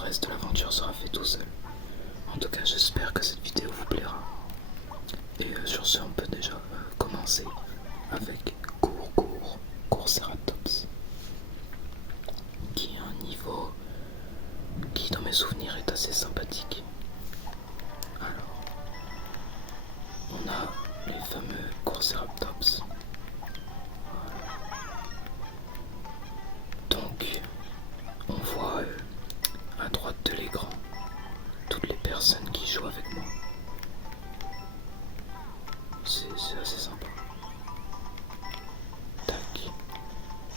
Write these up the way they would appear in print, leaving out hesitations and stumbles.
reste de l'aventure sera fait tout seul. En tout cas, j'espère que cette vidéo vous plaira. Et sur ce, on peut déjà commencer avec Courceratops, qui est un niveau qui, dans mes souvenirs, est assez sympathique. Alors, on a les fameux Courceratops. Donc, on voit à droite de l'écran toutes les personnes qui jouent avec moi. C'est assez sympa. Tac,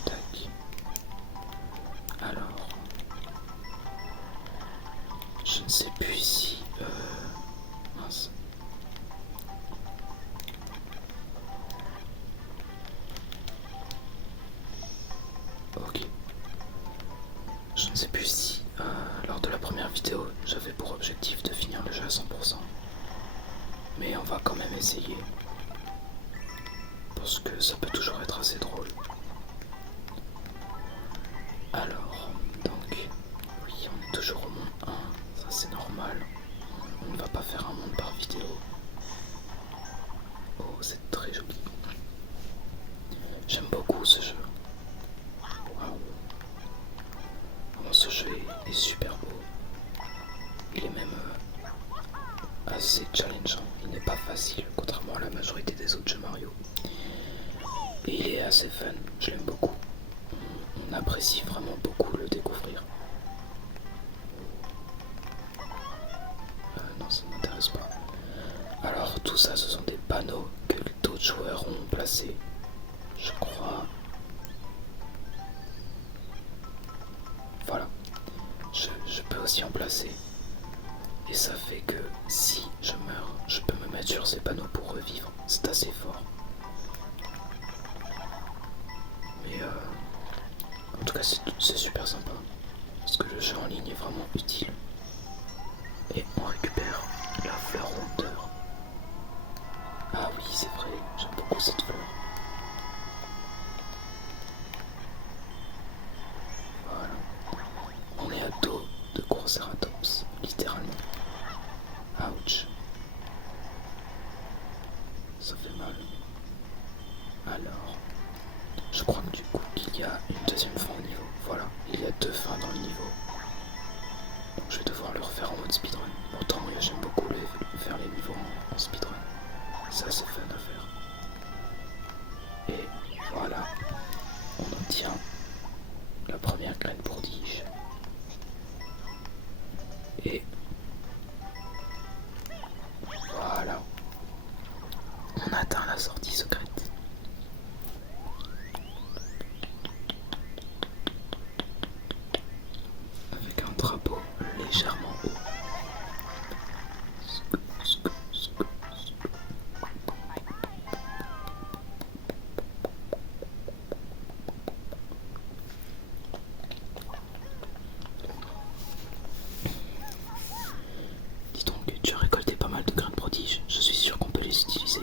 tac. Alors, je ne sais plus si... mince. Ok. Je ne sais plus si, lors de la première vidéo, j'avais pour objectif de finir le jeu à 100%. Mais on va quand même essayer. Parce que ça peut toujours être assez drôle. Alors, donc, oui, on est toujours au monde 1, ça c'est normal. On ne va pas faire un monde par vidéo. Oh, c'est très joli. J'aime beaucoup ce jeu. Waouh. Ce jeu est super beau. Il est même assez challengeant. Il n'est pas facile, contrairement à la majorité des autres jeux Mario. Et il est assez fun, je l'aime beaucoup. On apprécie vraiment beaucoup le découvrir. Non, ça ne m'intéresse pas. Alors tout ça, ce sont des panneaux que d'autres joueurs ont placés. Je crois. Voilà. Je peux aussi en placer. Et ça fait que si je meurs, je peux me mettre sur ces panneaux pour revivre. C'est assez fort. Mais en tout cas c'est super sympa. Parce que le jeu en ligne est vraiment utile. Et on récupère la fleur rondeur. Ah oui, c'est vrai, j'aime beaucoup cette fleur. Voilà. On est à dos de Courceratops, littéralement. Ouch. Ça fait mal. Alors, je crois que du coup qu'il y a une deuxième fin au niveau. Voilà, il y a 2 fins dans le niveau. Donc je vais devoir le refaire en mode speedrun. Pourtant j'aime beaucoup faire les niveaux en speedrun. C'est assez fun à faire. Et voilà, on obtient la première graine prodige. Et voilà, on atteint la sortie secrète. Avec un drapeau légèrement haut. Dis donc, tu as récolté pas mal de graines prodiges. Je suis sûr qu'on peut les utiliser.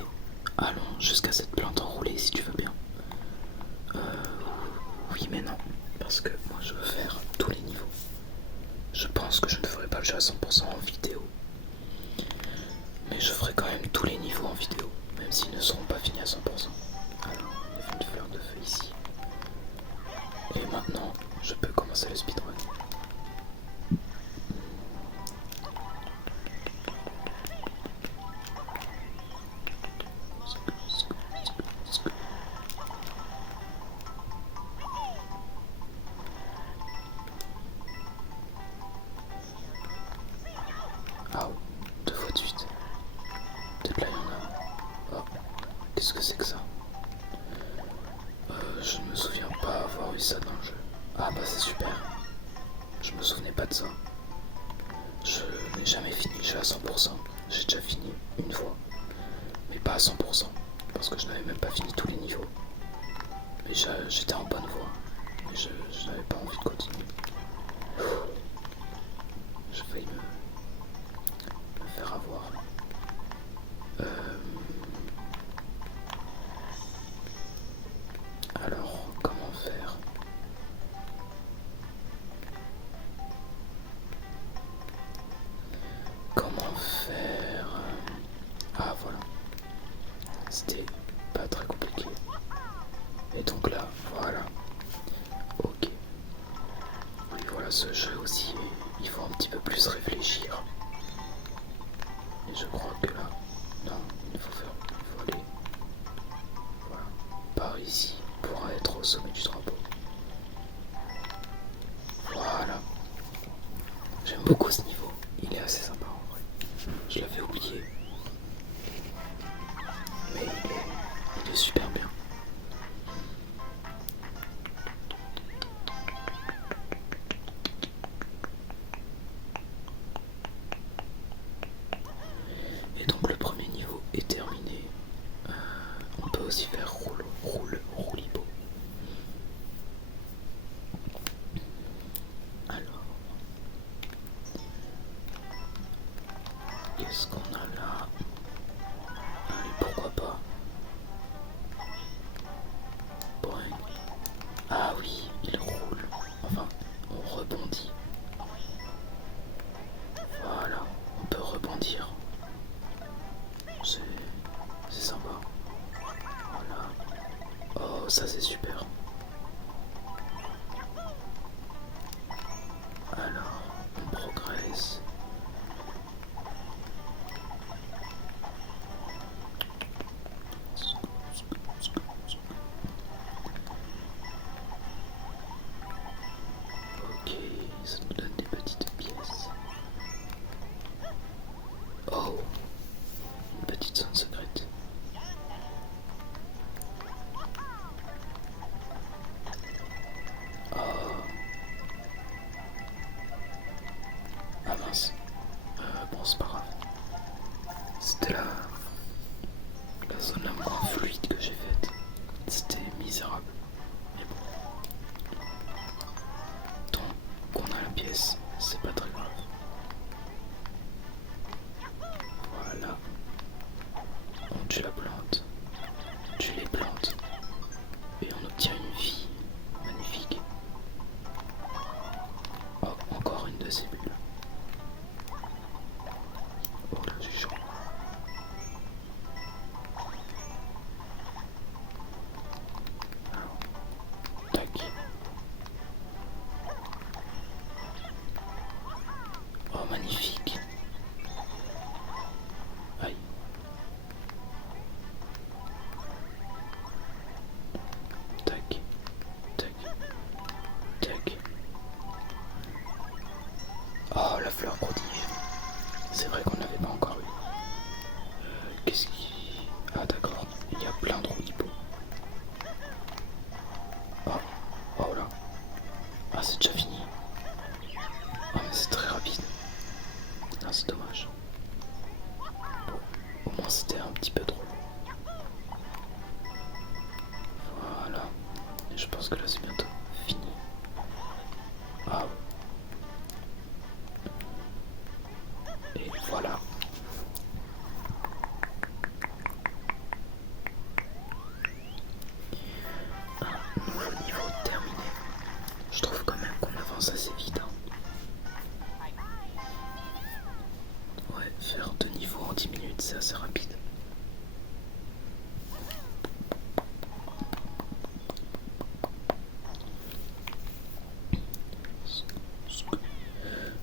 Allons jusqu'à cette plante enroulée si tu veux bien. Oui mais non, parce que moi je veux faire tous les niveaux. Je pense que je ne ferai pas le jeu à 100% en vidéo. Mais je ferai quand même tous les niveaux en vidéo, même s'ils ne seront pas finis à 100%. Alors, il y a une fleur de feu ici. Et maintenant, je peux commencer le speedrun. Ah, 2 fois de suite. Peut-être là il y en a. Oh, qu'est-ce que c'est que ça? Je ne me souviens pas avoir eu ça dans le jeu. Ah bah c'est super. Je me souvenais pas de ça. Je n'ai jamais fini le jeu à 100%. J'ai déjà fini une fois. Mais pas à 100%. Parce que je n'avais même pas fini tous les niveaux. Mais j'étais en bonne voie. Mais je n'avais pas envie de continuer. J'ai failli me faire avoir. Alors, comment faire? J'aime beaucoup ce niveau, il est assez sympa en vrai. Je l'avais oublié. Mais il est super bien. Et donc le premier niveau est terminé. On peut aussi faire roulibo. Alors, qu'est-ce qu'on a là? Allez, pourquoi pas? Boing. Ah oui, il roule. Enfin, on rebondit. Voilà, on peut rebondir. C'est sympa. Voilà. Oh, ça c'est super. Alors, on progresse. Ok, ça nous donne des petites pièces. Oh, une petite zone secrète. Oh. Ah mince. Bon, c'est pas grave. C'était la zone la moins fluide que j'ai faite. C'était misérable. Mais bon. Tant qu'on a la pièce, c'est pas très grave. Voilà. On tue la plante. On tue les plantes. Et on obtient une vie. Magnifique. Oh, encore une de ces bulles. Oh là, c'est chaud. Alors, tac. Oh, magnifique. Aïe. Tac. Tac. Tac. Oh, la fleur prodige. C'est vrai qu'on l'avait pas encore eu. Qu'est-ce qui... Ah d'accord, il y a plein de roulipots. Oh, oh là. Ah, c'est déjà fini. Ah, mais c'est très rapide. Ah, c'est dommage. Bon, au moins c'était un petit peu drôle. Voilà. Et je pense que là c'est bientôt fini. Ah. Et voilà. Un nouveau niveau terminé. Je trouve quand même qu'on avance assez vite. Hein. Ouais, faire 2 niveaux en 10 minutes, c'est assez rapide.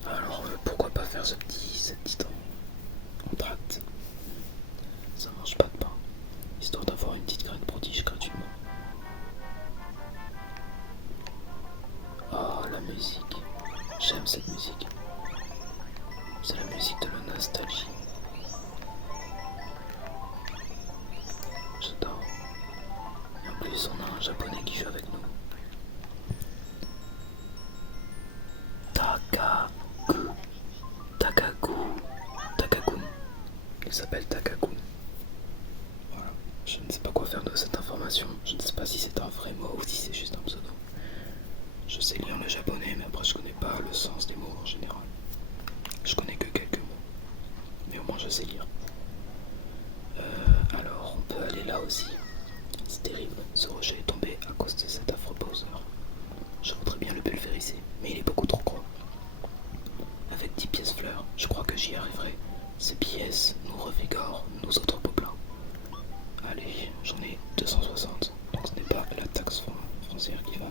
Alors, pourquoi pas faire cette petite entracte? Ça mange pas de pain, histoire d'avoir une petite graine prodige gratuitement. Oh, la musique. J'aime cette musique. C'est la musique de la nostalgie. J'adore. Et en plus, on a un japonais qui joue avec nous. Takakun. Il s'appelle Takakun. Voilà. Je ne sais pas quoi faire de cette information. Je ne sais pas si c'est un vrai mot ou si c'est juste un pseudo. Je sais lire le japonais, mais après je connais pas le sens des mots en général. Je connais que quelques mots. Mais au moins je sais lire. Alors on peut aller là aussi. C'est terrible, ce rocher est tombé à cause de cet affreux Bowser. Je voudrais bien le pulvériser, mais il est beaucoup trop gros. Avec 10 pièces fleurs, je crois que j'y arriverai. Ces pièces nous revigorent, nous autres poplins. Allez, j'en ai 260, donc ce n'est pas la taxe foncière qui va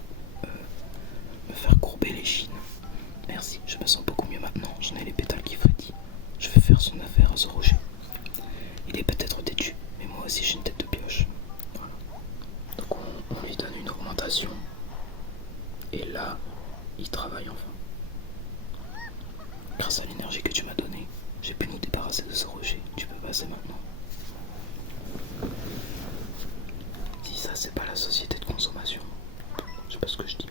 me faire courber les chines. Merci, je me sens beaucoup mieux maintenant, j'en ai les pétales qui frétillent. Je vais faire son affaire à ce rocher. Il est peut-être têtu, mais moi aussi j'ai une tête de pioche. Voilà. Donc on lui donne une augmentation. Et là, il travaille enfin. grâce à l'énergie que tu m'as donnée, j'ai pu nous débarrasser de ce rocher. Tu peux passer maintenant. Si ça, c'est pas la société de consommation. Je sais pas ce que je dis.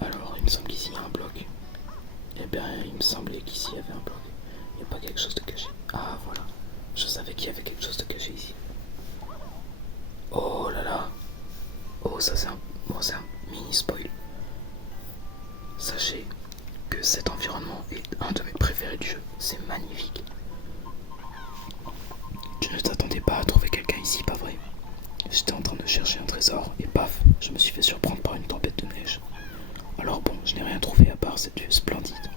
Alors, il me semble qu'ici il y a un bloc. Eh bien, il me semblait qu'ici il y avait un bloc. Il n'y a pas quelque chose de caché. Ah, voilà. Je savais qu'il y avait quelque chose de caché ici. Oh là là. Oh, ça c'est un mini spoil. Sachez que cet environnement est un de mes préférés du jeu. C'est magnifique. Tu ne t'attendais pas à trouver quelqu'un ici, pas vrai? J'étais en train de chercher un trésor et paf, je me suis fait surprendre par une tempête de neige. Alors bon, je n'ai rien trouvé à part cette vue splendide.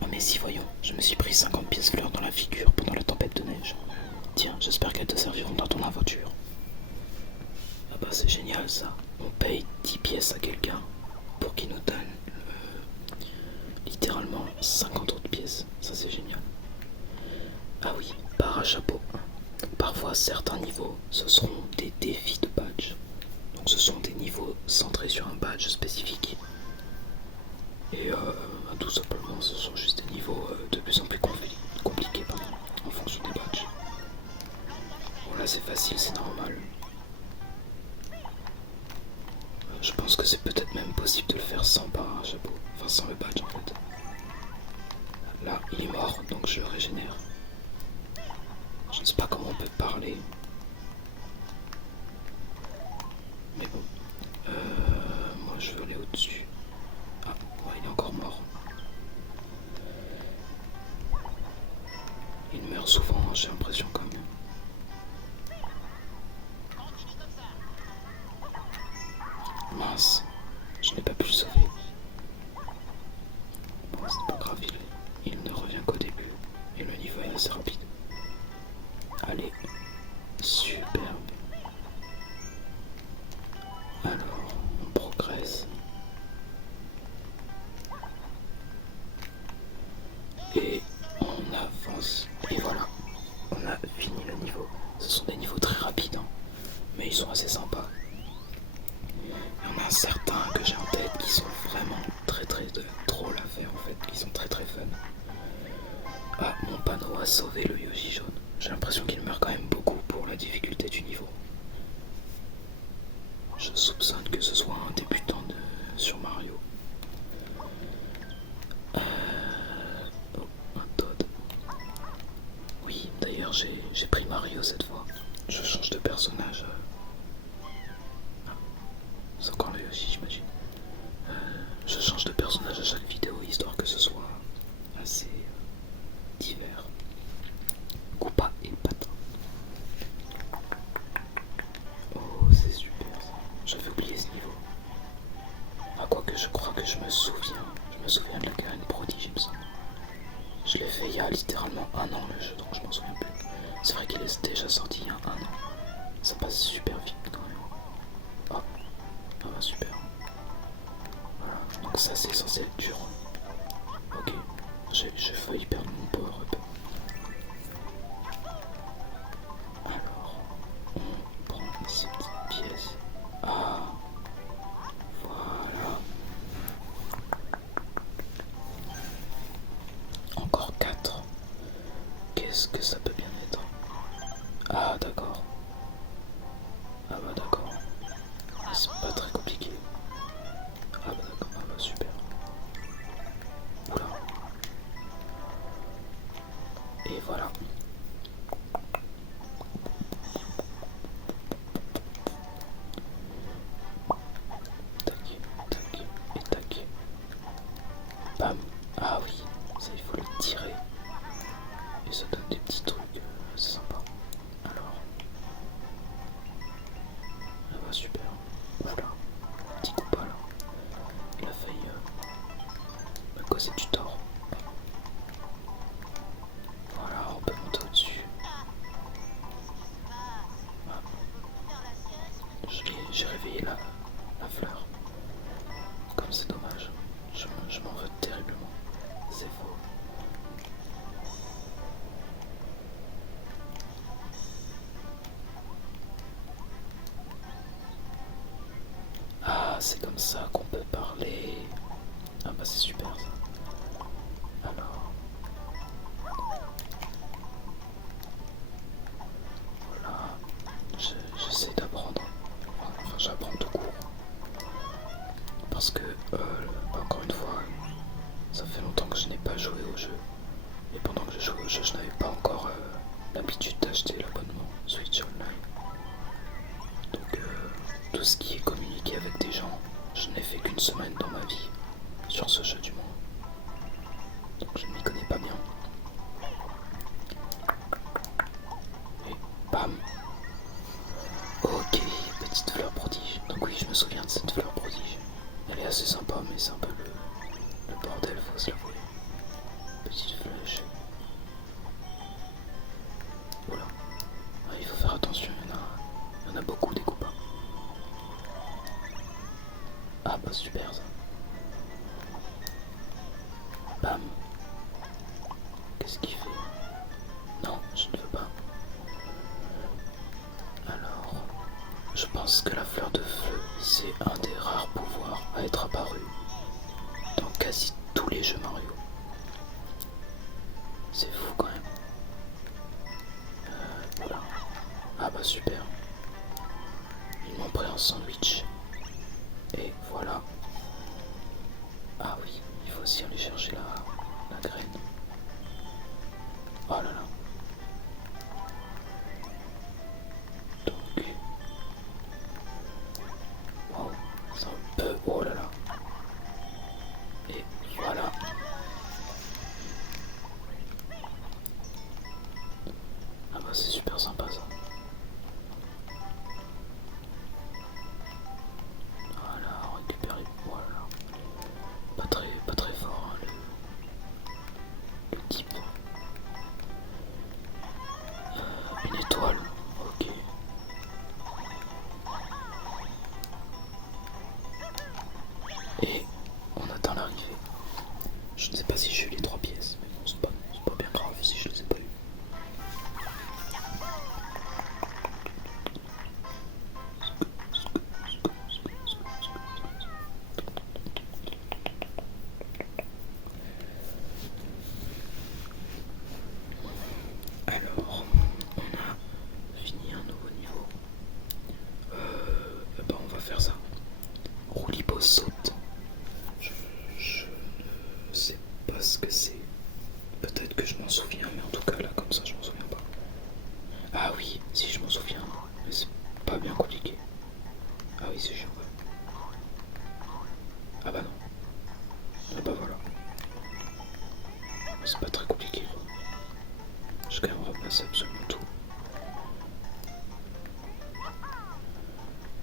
Ah mais si, voyons, je me suis pris 50 pièces fleurs dans la figure pendant la tempête de neige. Tiens, j'espère qu'elles te serviront dans ton aventure. Ah bah c'est génial ça. On paye 10 pièces à quelqu'un pour qu'il nous donne littéralement 50 autres pièces. Ça c'est génial. Ah oui, barre à chapeau. Parfois certains niveaux, ce seront des défis de badge. Donc ce sont des niveaux centrés sur un badge spécifique. Et tout simplement ce sont juste des niveaux de plus en plus compliqués en fonction des badges. Bon là c'est facile, c'est normal. Je pense que c'est peut-être même possible de le faire sans barre à chapeau. Enfin sans le badge en fait. Là il est mort donc je le régénère. Je ne sais pas comment on peut parler. Mais bon. Moi je veux aller au-dessus. Ah, ouais, il est encore mort. Il meurt souvent, hein, j'ai l'impression quand même. Mince, je n'ai pas pu le sauver. Bon, c'est pas grave, il ne revient qu'au début. Et le niveau est assez rapide. Allez, superbe. Alors, on progresse. Et on avance. Et voilà, on a fini le niveau. Ce sont des niveaux très rapides, hein, mais ils sont assez sympas. Il y en a certains que j'ai en tête qui sont vraiment très drôles à faire en fait, qui sont très fun. Ah, mon panneau a sauvé le Yoshi jaune. J'ai l'impression qu'il meurt quand même beaucoup pour la difficulté du niveau. Je soupçonne que ce soit un débutant sur Mario. Oh, un Toad. Oui, d'ailleurs j'ai pris Mario cette fois. Je change de personnage. C'est encore le Yoshi, j'imagine. Je change de personnage à chaque vidéo histoire que ce soit assez divers. Koopa et Patin. Oh, c'est super ça. J'avais oublié ce niveau. Ah, quoique je crois que je me souviens. Je me souviens de la Garenne Prodige, il me semble. Je l'ai fait il y a littéralement un an le jeu, donc je m'en souviens plus. C'est vrai qu'il est déjà sorti il y a un an. Ça passe super vite quand même. Oh, ah bah super. Voilà, donc ça c'est censé être dur. Ok, j'ai failli perdre mon power-up. Alors, on prend ces petites pièces. Ah, voilà. Encore 4. Qu'est-ce que ça peut bien être? Ah, d'accord. Ah bah d'accord. C'est pas très compliqué. Ah bah d'accord, ah bah super. Oula. Et voilà. Tac, tac, et tac. Bam. Ah oui, ça il faut le tirer. Et ça donne des petits trucs, c'est sympa. Alors. Ah bah super. Oula. Petit coup pas là. Il a failli me causer du tort. Voilà, on peut monter au-dessus. Ah. J'ai réveillé la fleur. Comme c'est dommage. Je m'en veux terriblement. C'est faux. Ah, c'est comme ça qu'on peut parler. Ah bah c'est super ça. Alors, fait longtemps que je n'ai pas joué au jeu. Et pendant que je jouais au jeu, je n'avais pas encore l'habitude d'acheter l'abonnement Switch Online. Donc tout ce qui est communiqué avec des gens, je n'ai fait qu'une semaine dans ma vie sur ce jeu du moins. Donc je ne m'y connais pas bien. Et bam. Ok, petite fleur prodige. Donc oui, je me souviens de cette fleur prodige. Elle est assez sympa, mais c'est un peu le bordel, faut se l'avouer. Petite flèche. Voilà. Ah, il faut faire attention, il y en a beaucoup des copains. Ah bah super ça. Bam. Qu'est-ce qu'il fait? Non, je ne veux pas. Alors, je pense que la fleur de feu, c'est un des rares pouvoirs à être apparu dans quasi tous les jeux Mario. C'est fou quand même. Voilà. Ah bah super. Ils m'ont pris un sandwich. Et voilà. Ah oui, il faut aussi aller chercher la graine. Oh là là. Donc. Wow, c'est un peu. Oh là là. Et voilà. Ah bah c'est super sympa ça. Voilà, on récupère les. Voilà. Pas très fort hein, le type. Une étoile. Ok. Et on atteint l'arrivée. Je ne sais pas si j'ai eu les 3 pièces, mais bon, c'est pas bien grave si je les ai pas eu. Alors, on a fini un nouveau niveau. Bah on va faire ça. Roulipo saute. Je ne sais pas ce que c'est. Peut-être que je m'en souviens, mais en tout cas là comme ça je m'en souviens pas. Ah oui, si je m'en souviens, mais c'est pas bien compliqué. Ah oui c'est chiant. Ah bah non. Ah bah voilà. C'est pas très compliqué quoi. J'ai quand même ramassé absolument tout.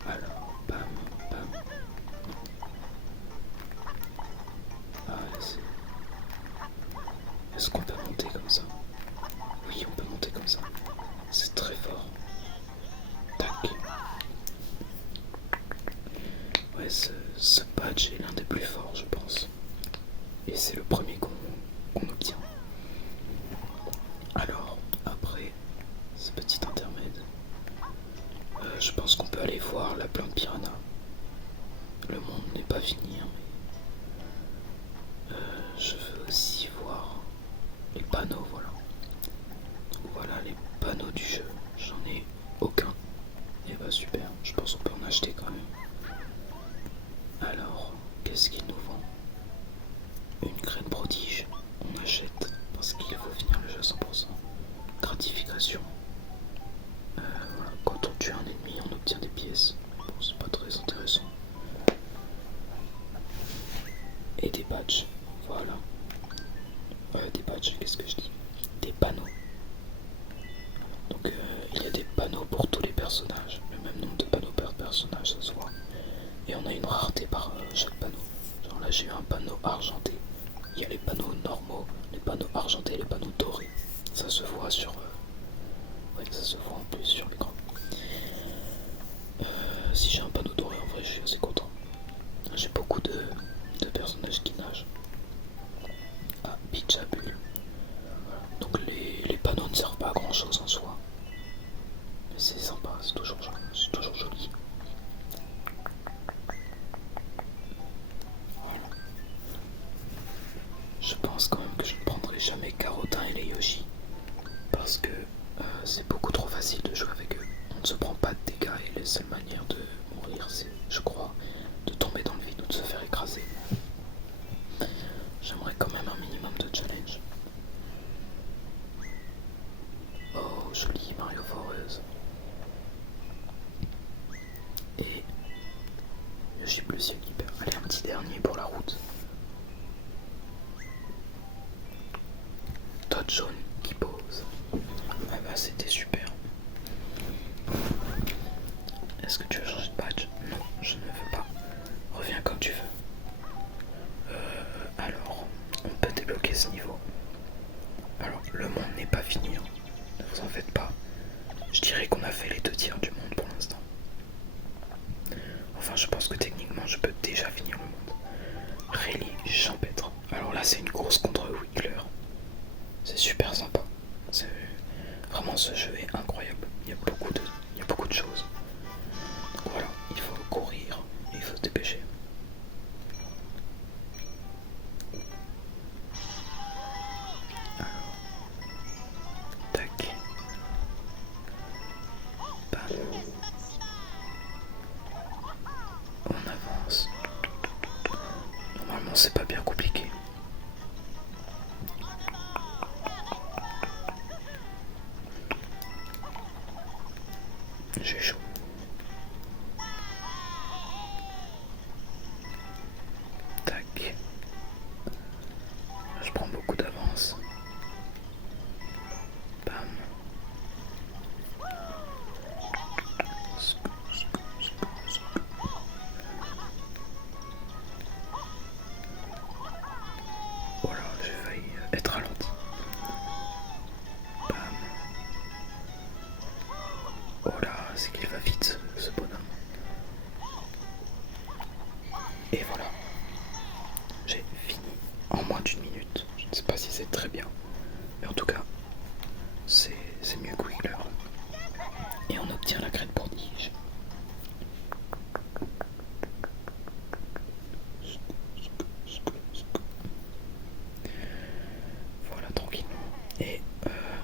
Alors, bam, bam. Ah c'est... Est-ce qu'on peut monter comme ça? Oui, on peut monter comme ça. C'est très fort. Tac. Ouais, ce badge est l'un des plus forts, je pense. Et c'est le premier qu'on obtient. Alors, après ce petit intermède, je pense qu'on peut aller voir la plante piranha. Le monde n'est pas fini, hein, mais je veux aussi voir les panneaux, voilà. Donc voilà les panneaux du jeu. J'en ai aucun. Et bah super, je pense qu'on peut en acheter quand même. Alors, qu'est-ce qu'il nous vend? Une graine prodige. On achète parce qu'il faut finir le jeu à 100%. Gratification. Voilà. Quand on tue un ennemi, on obtient des pièces. Bon, c'est pas très intéressant. Et des badges. Voilà. Des badges, qu'est-ce que je dis? Des panneaux. Donc il y a des panneaux pour tous les personnages. Le même nombre de panneaux par personnage, ça se voit. Et on a une rareté par chaque panneau. Genre là j'ai eu un panneau argenté. Il y a les panneaux normaux, les panneaux argentés, les panneaux dorés. Ça se voit sur... ouais, ça se voit en plus sur l'écran. Si j'ai un panneau doré, en vrai, je suis assez content. J'ai beaucoup de personnages qui nagent. Ah, Beach à bulle. Donc les panneaux ne servent pas à grand chose en soi. Mais c'est sympa, c'est toujours joli. Voilà. Je pense quand même que je ne prendrai jamais Carotin et les Yoshi. Parce que c'est beaucoup trop facile de jouer avec eux. On ne se prend pas de dégâts et les seules manières de mourir, c'est, je crois, de tomber dans le vide ou de se faire écraser. J'aimerais quand même badge jaune qui pose. Ah bah c'était super. Est-ce que tu veux changer de badge? Non, je ne veux pas. Reviens quand tu veux. Alors, on peut débloquer ce niveau. Alors, le monde n'est pas fini, hein. Ne vous en faites pas. Je dirais qu'on a fait les 2 tiers du monde pour l'instant. Enfin, je pense que techniquement, je peux déjà finir le monde. Rayleigh champêtre. Alors là, c'est une course contre Wiggler. C'est super sympa. Vraiment, ce jeu est incroyable. Il y a beaucoup de choses. Donc voilà, il faut courir, il faut se dépêcher. Alors, tac. Bam. On avance. Normalement, c'est pas bien compliqué. J'ai chaud. Tac. Je prends beaucoup d'avance. Bam. Voilà, j'ai failli être ralenti. Bam. Oh là, c'est qu'il va vite ce bonhomme. Et voilà. J'ai fini en moins d'1 minute. Je ne sais pas si c'est très bien. Mais en tout cas, c'est mieux que Wiggler. Et on obtient la crête pour Tige. Voilà, tranquillement. Et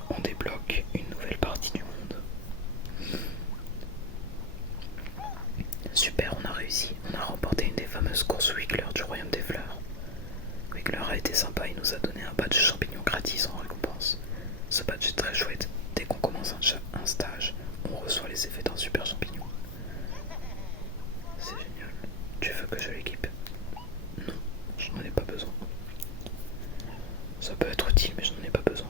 on débloque une nouvelle partie du monde. Super, on a réussi. On a remporté une des fameuses courses Wiggler du Royaume des Fleurs. Wiggler a été sympa, il nous a donné un badge champignon gratis en récompense. Ce badge est très chouette. Dès qu'on commence un stage, on reçoit les effets d'un super champignon. C'est génial. Tu veux que je l'équipe? Non, je n'en ai pas besoin. Ça peut être utile, mais je n'en ai pas besoin.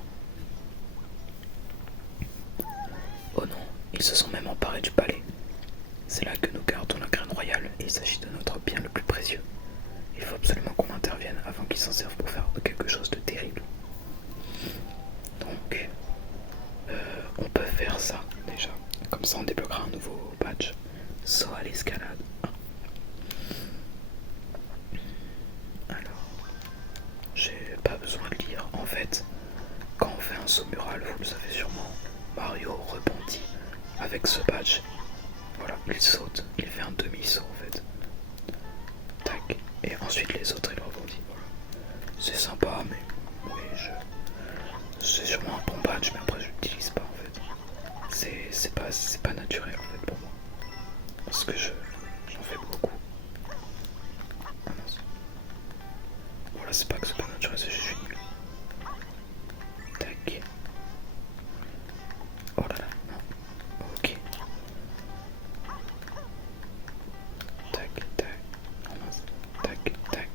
Oh non, ils se sont même emparés du palais. C'est là que nous gardons la graine royale et il s'agit de notre bien le plus précieux. Il faut absolument qu'on intervienne avant qu'ils s'en servent pour faire quelque chose de terrible. Donc, on peut faire ça déjà. Comme ça, on débloquera un nouveau badge. Saut à l'escalade. Alors, j'ai pas besoin de lire. En fait, quand on fait un saut mural, vous le savez sûrement, Mario rebondit avec ce badge. Voilà, il saute, il fait un demi-saut en fait. Tac. Et ensuite les autres, il rebondit. Voilà. C'est sympa, mais oui, c'est sûrement un bon badge, mais après je l'utilise pas en fait. C'est pas naturel en fait pour moi. Parce que j'en fais beaucoup. Ah mince. Voilà, c'est pas que c'est pas naturel, c'est juste nul. Tac. Oh là là, non. Ok. Tac, tac. Oh mince. Tac, tac.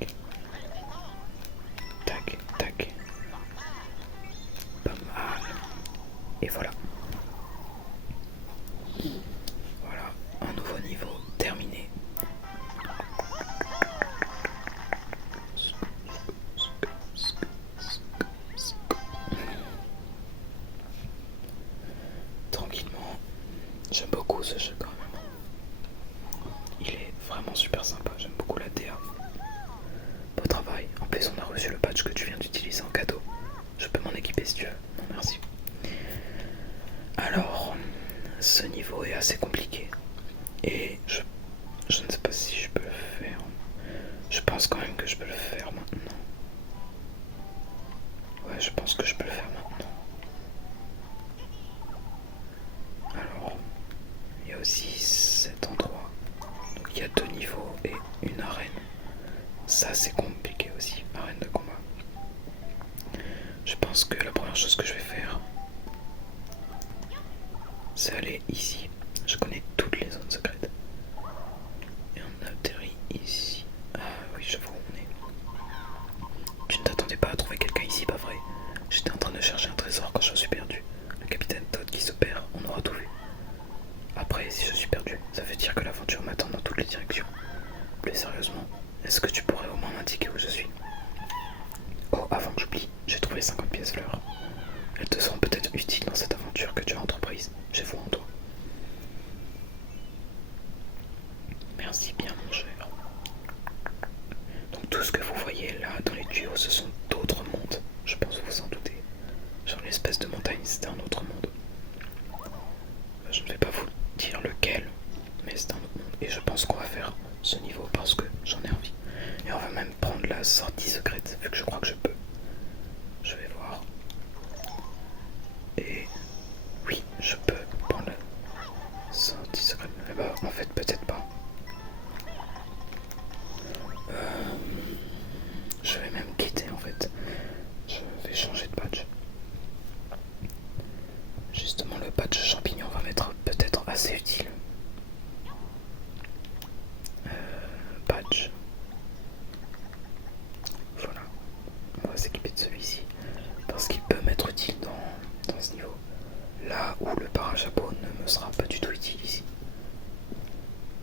Tac, tac. Pas mal. Et voilà. Voilà, un nouveau niveau terminé. Tranquillement, j'aime beaucoup ce jeu quand même. Il est vraiment super sympa, j'aime beaucoup la DA. Beau travail, en plus on a reçu le patch que tu viens d'utiliser en cadeau. Je peux m'en équiper si tu veux. Non merci. Alors, ce niveau est assez compliqué. Et je ne sais pas si je peux le faire. Je pense quand même que je peux le faire maintenant. Ouais, je pense que je peux le faire maintenant. Alors, il y a aussi cet endroit. Donc il y a 2 niveaux et une arène. Ça c'est compliqué aussi, arène de combat. Je pense que la première chose que je vais faire, c'est aller ici. Je connais toutes les zones secrètes. Et on atterrit ici. Ah oui, je vois où on est. Tu ne t'attendais pas à trouver quelqu'un ici, pas vrai? J'étais en train de chercher un j'ai trouvé 50 pièces fleurs. Elles te seront peut-être utiles dans cette aventure que tu as entreprise. J'ai foi en toi. Merci bien mon cher. Donc tout ce que vous voyez là dans les tuyaux, ce sont d'autres mondes. Je pense vous en doutez. Genre l'espèce de montagne, c'était un autre monde. Je ne vais pas vous dire lequel, mais c'est un autre monde. Et je pense qu'on va faire ce niveau parce que j'en ai envie. Et on va même prendre la sortie secrète, vu que je crois que je peux. Je vais voir. Et oui, je peux prendre la sortie secrète. Eh bah, en fait, peut-être pas. Je vais même quitter en fait. Je vais changer de badge. Justement, le badge champignon va m'être peut-être assez utile. Badge. Voilà. On va s'équiper de celui-ci. Parce qu'il peut m'être utile dans ce niveau. Là où le parachapeau ne me sera pas du tout utile ici.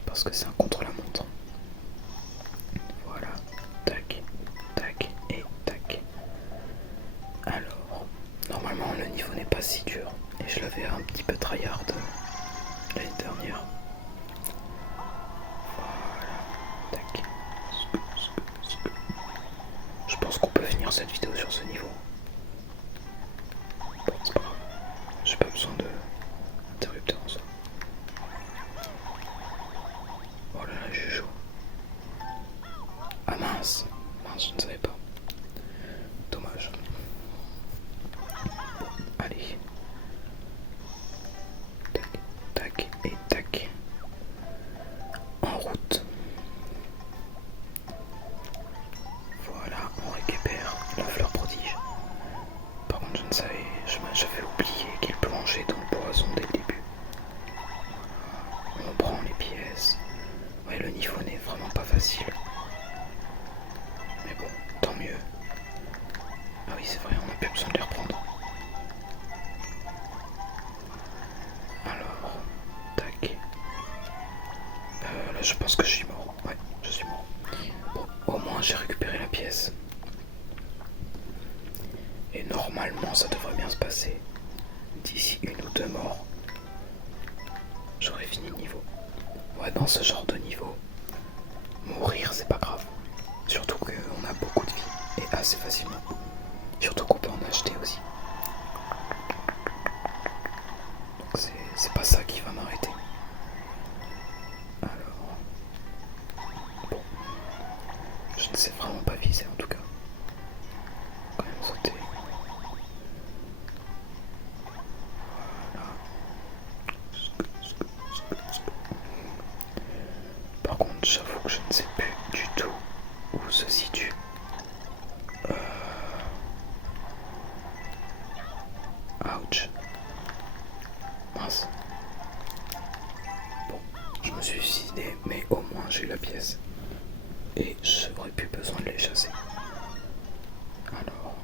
Parce que c'est un contre-la-montre. Voilà. Tac, tac et tac. Alors, normalement le niveau n'est pas si dur. Et je l'avais un petit peu tryhard l'année dernière. Voilà. Tac. Je pense qu'on peut finir cette vidéo sur ce niveau. Bon, c'est pas grave. J'ai pas besoin d'interrupteur en soi. Oh là là, j'ai chaud. Ah mince, je ne savais pas. Dommage. Bon, allez. Tac, tac et tac. En route. Voilà, on récupère la fleur prodige. Par contre, je ne savais, j'avais oublié qu'il plongeait dans le poison dès le début. On prend les pièces. Ouais, le niveau n'est vraiment pas facile. Mais bon, tant mieux. Ah oui, c'est vrai, on n'a plus besoin de les reprendre. Alors, tac. Là, je pense que je suis mort. Ouais, je suis mort. Bon, au moins j'ai récupéré la pièce. Et normalement, ça devrait bien se passer. D'ici une ou deux morts, j'aurai fini le niveau. Ouais, dans ce genre de niveau, mourir c'est pas grave. Surtout qu'on a beaucoup de vie et assez facilement. Surtout qu'on peut en acheter aussi. Donc c'est pas ça qui va m'arrêter. Alors, bon, je ne sais vraiment pas viser en tout cas. Quand même sauter. Voilà. Par contre, j'avoue que je ne sais plus du tout où se situe. Ouch. Mince. Bon, je me suis suicidé, mais au moins j'ai eu la pièce. Et j'aurais plus besoin de les chasser. Alors.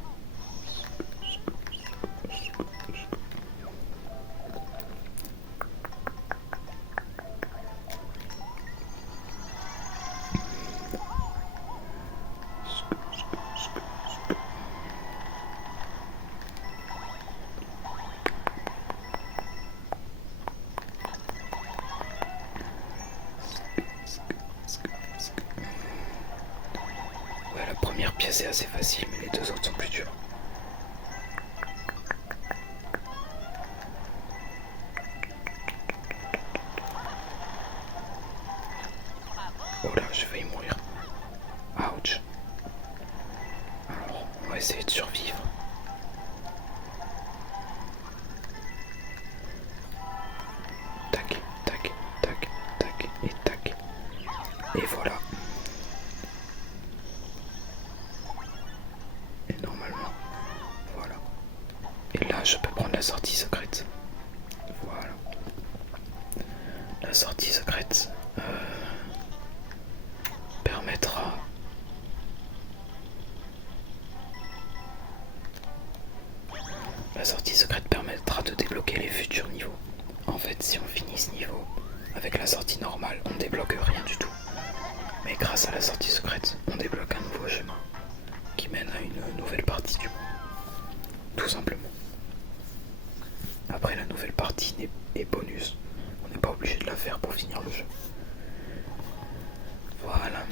Ouais, la première pièce est assez facile, mais les deux autres sont plus dures. Oh là, j'ai failli mourir. Ouch. Alors, on va essayer de survivre. Tac, tac, tac, tac et tac. Et voilà. Et normalement, voilà. Et là, je peux prendre la sortie secrète. Voilà. La sortie secrète permettra... La sortie secrète permettra de débloquer les futurs niveaux. En fait, si on finit ce niveau avec la sortie normale, on ne débloque rien du tout. Mais grâce à la sortie secrète, on débloque un nouveau chemin qui mène à une nouvelle partie du monde. simplement. Après la nouvelle partie est bonus, on n'est pas obligé de la faire pour finir le jeu. Voilà.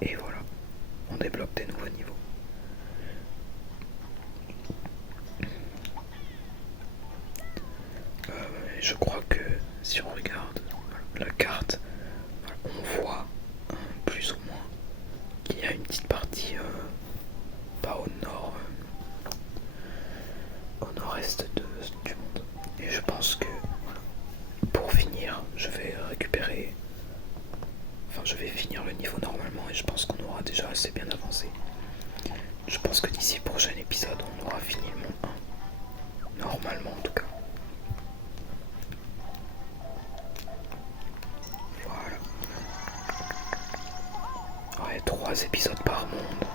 Et voilà, on débloque des nouveaux niveaux. Je crois que si on regarde la carte, on voit plus ou moins qu'il y a une petite partie pas au nord, au nord-est du monde. Et je pense que pour finir, je vais récupérer, enfin je vais finir le niveau normalement et je pense qu'on aura déjà assez bien avancé. Je pense que d'ici le prochain épisode, on aura fini le monde 1. Normalement en tout cas. Voilà. Ouais, 3 épisodes par monde.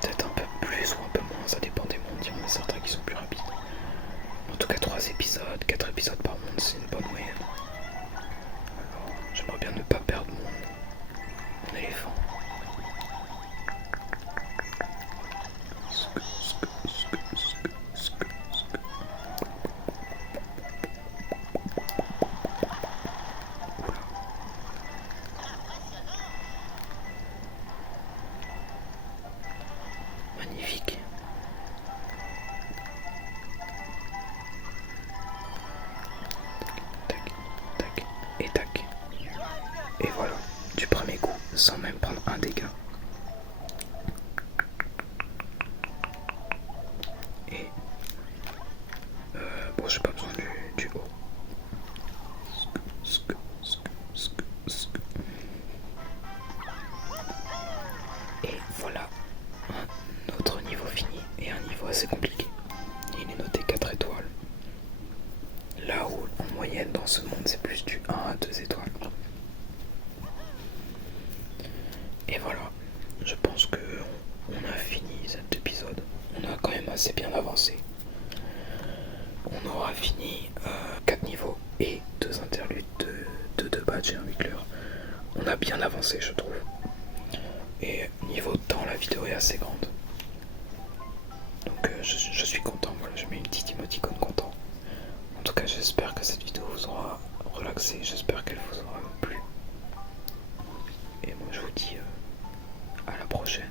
Peut-être un peu plus ou un peu moins, ça dépend des mondes. Il y en a certains qui sont plus rapides. En tout cas 3 épisodes, 4 épisodes par monde, c'est une bonne moyenne. Alors, j'aimerais bien ne pas perdre mon éléphant. Magnifique. Tac, tac, et tac. Et voilà, du premier coup, sans même prendre un dégât. Et bon, j'ai pas besoin du haut. Et voilà, un autre niveau fini et un niveau assez compliqué. Il est noté 4 étoiles. Là où en moyenne dans ce monde c'est plus du 1 à 2 étoiles. Et voilà, je pense que on a fini cet épisode. On a quand même assez bien avancé. On aura fini 4 niveaux et 2 interludes de 2 badges et un Wiggler. On a bien avancé je trouve. Et niveau de temps, la vidéo est assez grande. Donc je suis content, voilà, je mets une petite émoticône content. En tout cas j'espère que cette vidéo vous aura relaxé, j'espère qu'elle vous aura plu. Et moi je vous dis à la prochaine.